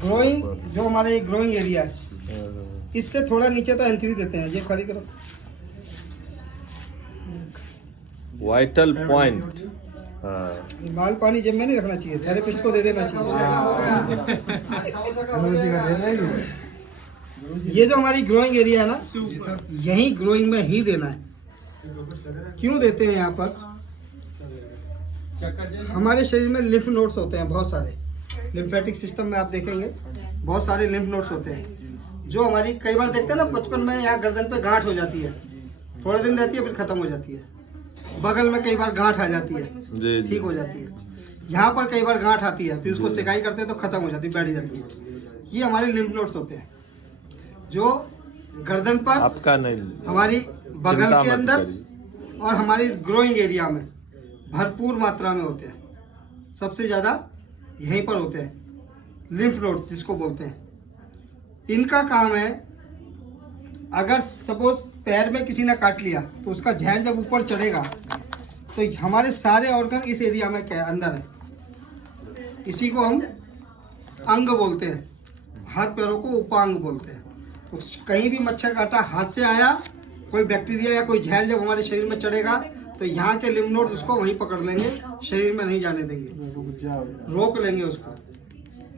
Growing, जो हमारे growing area है, इससे थोड़ा नीचे तो एंट्री देते हैं। ये खाली करो। Vital point. माल पानी जेब में नहीं रखना चाहिए, थेरेपिस्ट को दे देना चाहिए। ये जो हमारी ग्रोइंग एरिया है ना, यही ग्रोइंग में ही देना है। क्यों देते हैं यहाँ पर? हमारे शरीर में लिम्फ नोड्स होते हैं बहुत सारे। लिम्फेटिक सिस्टम में आप देखेंगे बहुत सारे लिम्फ नोड्स होते हैं, जो हमारी कई बार देखते हैं ना, बचपन में यहाँ गर्दन पे गांठ हो जाती है, थोड़े दिन रहती है फिर खत्म हो जाती है। बगल में कई बार गांठ आ जाती है, ठीक हो जाती है। यहाँ पर कई बार गांठ आती है, फिर उसको सिकाई करते हैं तो खत्म हो जाती है, बैठ जाती है। ये हमारे लिम्फ नोड्स होते हैं, जो गर्दन पर, आपका नहीं, हमारी बगल के अंदर और हमारी इस ग्रोइंग एरिया में भरपूर मात्रा में होते हैं। सबसे ज्यादा यहीं पर होते हैं लिम्फ नोड्स जिसको बोलते हैं। इनका काम है, अगर सपोज पैर में किसी ने काट लिया तो उसका जहर जब ऊपर चढ़ेगा तो हमारे सारे ऑर्गन इस एरिया में अंदर है। इसी को हम अंग बोलते हैं, हाथ पैरों को उपांग बोलते हैं। तो कहीं भी मच्छर काटा, हाथ से आया कोई बैक्टीरिया या कोई जहर जब हमारे शरीर में चढ़ेगा तो यहाँ के लिम्फ नोड्स उसको वहीं पकड़ लेंगे, शरीर में नहीं जाने देंगे, रोक लेंगे उसको।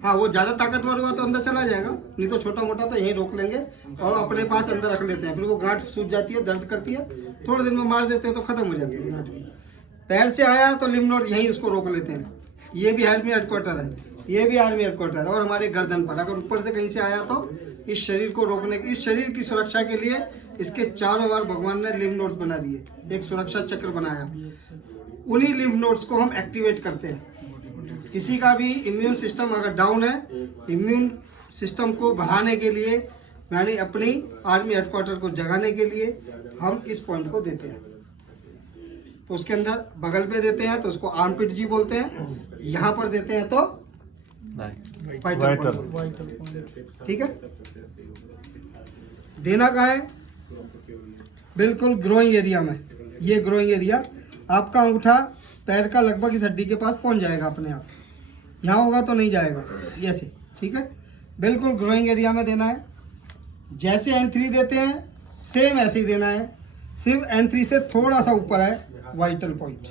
हाँ, वो ज्यादा ताकतवर हुआ तो अंदर चला जाएगा, नहीं तो छोटा मोटा तो यहीं रोक लेंगे और अपने पास अंदर रख लेते हैं। फिर वो गांठ सूज जाती है, दर्द करती है, थोड़े दिन में मार देते हैं तो खत्म हो जाती है गांठ। पैर से आया तो लिम्फ नोड्स यहीं उसको रोक लेते हैं। ये भी आर्मी हेडक्वार्टर है, ये भी आर्मी हेडक्वार्टर है। और हमारे गर्दन पर अगर ऊपर से कहीं से आया तो इस शरीर को रोकने, इस शरीर की सुरक्षा के लिए इसके चारों ओर भगवान ने लिम्फ नोड्स बना दिए, एक सुरक्षा चक्र बनाया। उन्हीं लिम्फ नोड्स को हम एक्टिवेट करते हैं। किसी का भी इम्यून सिस्टम अगर डाउन है, इम्यून सिस्टम को बढ़ाने के लिए, यानी अपनी आर्मी हेडक्वार्टर को जगाने के लिए हम इस पॉइंट को देते हैं। तो उसके अंदर बगल पे देते हैं तो उसको आर्मपिट जी बोलते हैं, यहाँ पर देते हैं तो वाइटल पॉइंट। ठीक है, देना कहाँ है? बिल्कुल ग्रोइंग एरिया में। ये ग्रोइंग एरिया आपका अंगूठा पैर का लगभग इस हड्डी के पास पहुंच जाएगा अपने आप। यहाँ होगा तो नहीं जाएगा, ऐसे। ठीक है, बिल्कुल ग्रोइंग एरिया में देना है। जैसे N3 देते हैं सेम ऐसे ही देना है, सिर्फ N3 से थोड़ा सा ऊपर है वाइटल पॉइंट।